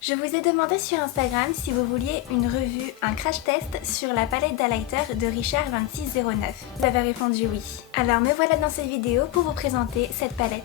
Je vous ai demandé sur Instagram si vous vouliez une revue, un crash test sur la palette d'highlighter de Richard 2609. Vous avez répondu oui. Alors me voilà dans cette vidéo pour vous présenter cette palette.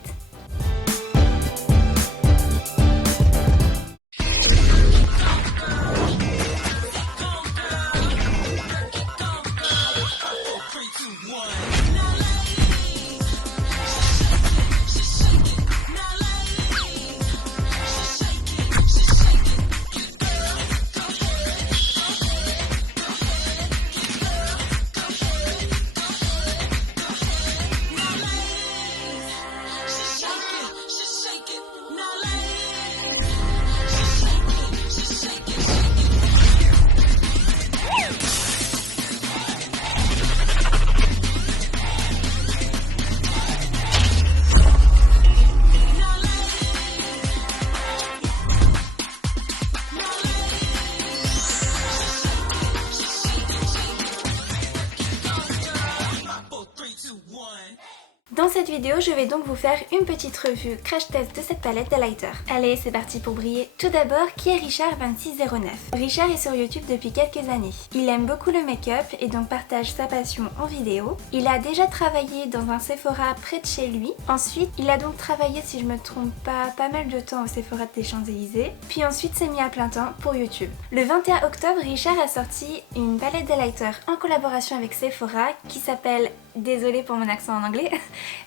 Dans cette vidéo, je vais donc vous faire une petite revue crash test de cette palette d'highlighter. Allez, c'est parti pour briller. Tout d'abord, qui est Richard 2609? Richard est sur YouTube depuis quelques années. Il aime beaucoup le make-up et donc partage sa passion en vidéo. Il a déjà travaillé dans un Sephora près de chez lui. Ensuite, il a donc travaillé, si je me trompe pas mal de temps au Sephora des Champs-Élysées. Puis ensuite s'est mis à plein temps pour YouTube. Le 21 octobre, Richard a sorti une palette d'highlighter en collaboration avec Sephora qui s'appelle, désolée pour mon accent en anglais,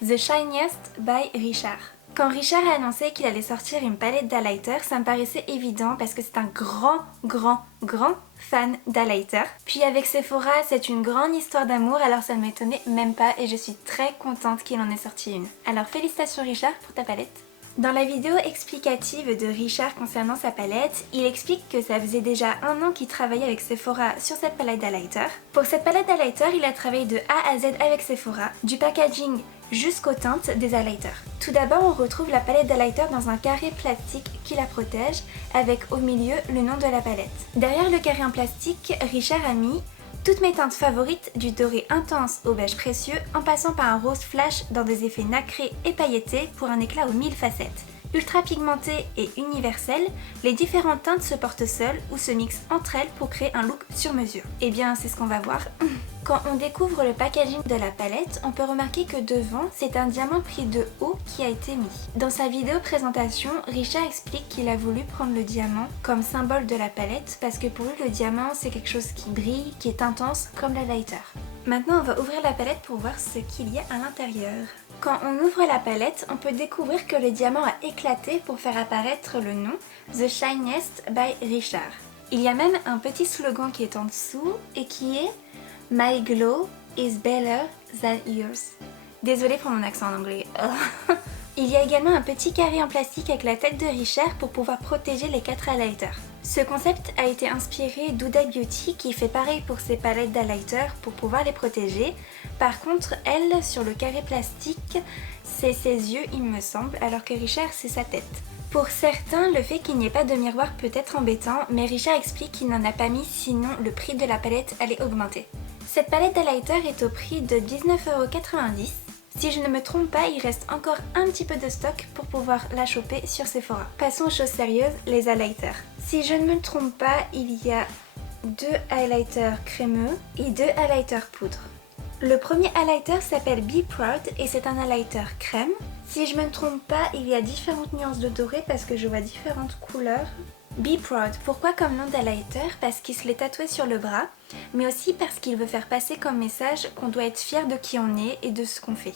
The Shiniest by Richard. Quand Richard a annoncé qu'il allait sortir une palette d'highlighter, ça me paraissait évident parce que c'est un grand fan d'highlighter. Puis avec Sephora, c'est une grande histoire d'amour, alors ça ne m'étonnait même pas et je suis très contente qu'il en ait sorti une. Alors félicitations Richard pour ta palette. Dans la vidéo explicative de Richard concernant sa palette, il explique que ça faisait déjà 1 an qu'il travaillait avec Sephora sur cette palette d'highlighter. Pour cette palette d'highlighter, il a travaillé de A à Z avec Sephora, du packaging jusqu'aux teintes des highlighters. Tout d'abord, on retrouve la palette d'highlighter dans un carré plastique qui la protège, avec au milieu le nom de la palette. Derrière le carré en plastique, Richard a mis toutes mes teintes favorites, du doré intense au beige précieux, en passant par un rose flash dans des effets nacrés et pailletés pour un éclat aux 1000 facettes. Ultra pigmentées et universelles, les différentes teintes se portent seules ou se mixent entre elles pour créer un look sur mesure. Et bien, c'est ce qu'on va voir. Quand on découvre le packaging de la palette, on peut remarquer que devant, c'est un diamant pris de haut qui a été mis. Dans sa vidéo présentation, Richard explique qu'il a voulu prendre le diamant comme symbole de la palette parce que pour lui, le diamant, c'est quelque chose qui brille, qui est intense comme l'highlighter. Maintenant, on va ouvrir la palette pour voir ce qu'il y a à l'intérieur. Quand on ouvre la palette, on peut découvrir que le diamant a éclaté pour faire apparaître le nom The Shiniest by Richard. Il y a même un petit slogan qui est en dessous et qui est My glow is better than yours. Désolée pour mon accent en anglais. Il y a également un petit carré en plastique avec la tête de Richard pour pouvoir protéger les 4 highlighters. Ce concept a été inspiré d'Huda Beauty qui fait pareil pour ses palettes d'highlighter pour pouvoir les protéger. Par contre, elle, sur le carré plastique, c'est ses yeux il me semble, alors que Richard c'est sa tête. Pour certains, le fait qu'il n'y ait pas de miroir peut être embêtant, mais Richard explique qu'il n'en a pas mis sinon le prix de la palette allait augmenter. Cette palette d'highlighter est au prix de 19,90 €. Si je ne me trompe pas, il reste encore un petit peu de stock pour pouvoir la choper sur Sephora. Passons aux choses sérieuses, les highlighters. Si je ne me trompe pas, il y a 2 highlighters crémeux et 2 highlighters poudre. Le premier highlighter s'appelle Be Proud et c'est un highlighter crème. Si je ne me trompe pas, il y a différentes nuances de doré parce que je vois différentes couleurs. Be Proud, pourquoi comme nom d'highlighter? Parce qu'il se l'est tatoué sur le bras, mais aussi parce qu'il veut faire passer comme message qu'on doit être fier de qui on est et de ce qu'on fait.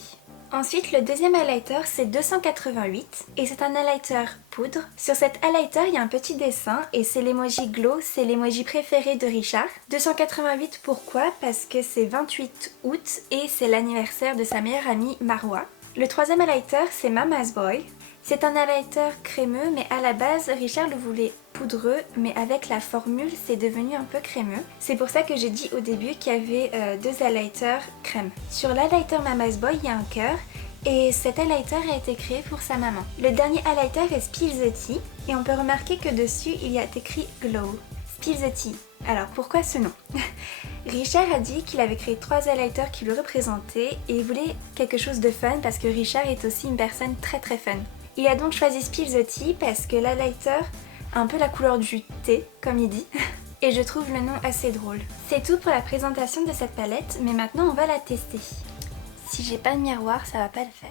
Ensuite, le deuxième highlighter, c'est 288 et c'est un highlighter poudre. Sur cet highlighter, il y a un petit dessin et c'est l'emoji glow, c'est l'emoji préféré de Richard. 288 pourquoi? Parce que c'est 28 août et c'est l'anniversaire de sa meilleure amie Marwa. Le troisième highlighter, c'est Mama's Boy. C'est un highlighter crémeux, mais à la base, Richard le voulait poudreux, mais avec la formule, c'est devenu un peu crémeux. C'est pour ça que j'ai dit au début qu'il y avait 2 highlighters crème. Sur l'highlighter Mama's Boy, il y a un cœur, et cet highlighter a été créé pour sa maman. Le dernier highlighter est Spill the Tea, et on peut remarquer que dessus, il y a écrit Glow. Spill the Tea. Alors, pourquoi ce nom? Richard a dit qu'il avait créé 3 highlighters qui le représentaient, et il voulait quelque chose de fun, parce que Richard est aussi une personne très fun. Il a donc choisi Spill the Tea parce que l'highlighter un peu la couleur du thé comme il dit. Et je trouve le nom assez drôle. C'est tout pour la présentation de cette palette, mais maintenant on va la tester. Si j'ai pas de miroir, ça va pas le faire.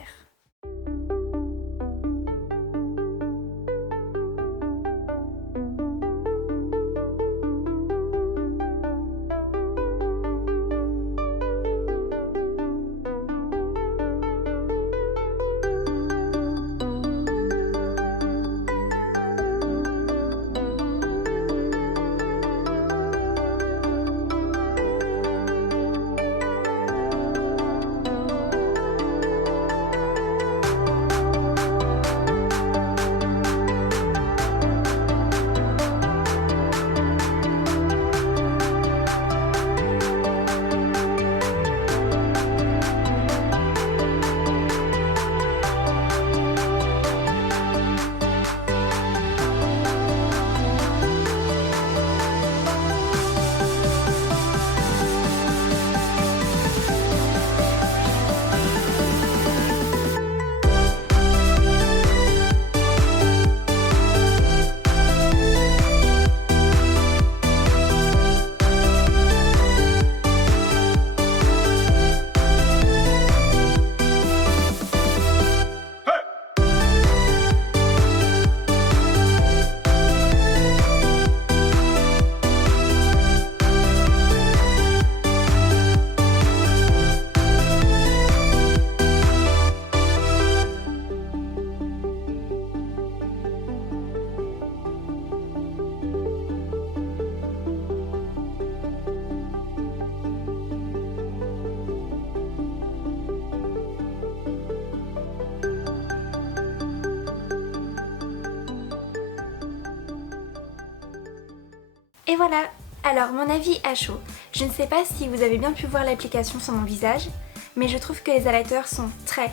Et voilà, alors mon avis à chaud. Je ne sais pas si vous avez bien pu voir l'application sur mon visage, mais je trouve que les highlighters sont très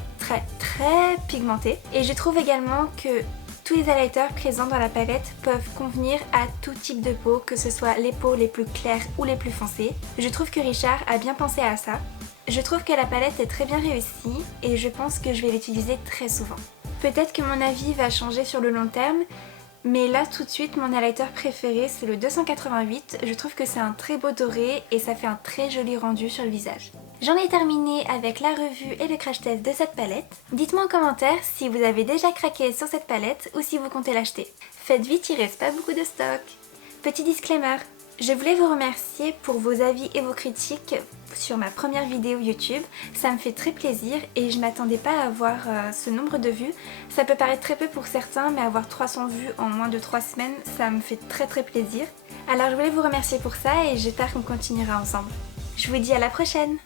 pigmentés. Et je trouve également que tous les highlighters présents dans la palette peuvent convenir à tout type de peau, que ce soit les peaux les plus claires ou les plus foncées. Je trouve que Richard a bien pensé à ça. Je trouve que la palette est très bien réussie et je pense que je vais l'utiliser très souvent. Peut-être que mon avis va changer sur le long terme, mais là tout de suite mon highlighter préféré c'est le 288, je trouve que c'est un très beau doré et ça fait un très joli rendu sur le visage. J'en ai terminé avec la revue et le crash test de cette palette. Dites-moi en commentaire si vous avez déjà craqué sur cette palette ou si vous comptez l'acheter. Faites vite, il reste pas beaucoup de stock. Petit disclaimer, je voulais vous remercier pour vos avis et vos critiques sur ma première vidéo YouTube. Ça me fait très plaisir et je m'attendais pas à avoir ce nombre de vues. Ça peut paraître très peu pour certains, mais avoir 300 vues en moins de 3 semaines, ça me fait très plaisir. Alors je voulais vous remercier pour ça et j'espère qu'on continuera ensemble. Je vous dis à la prochaine!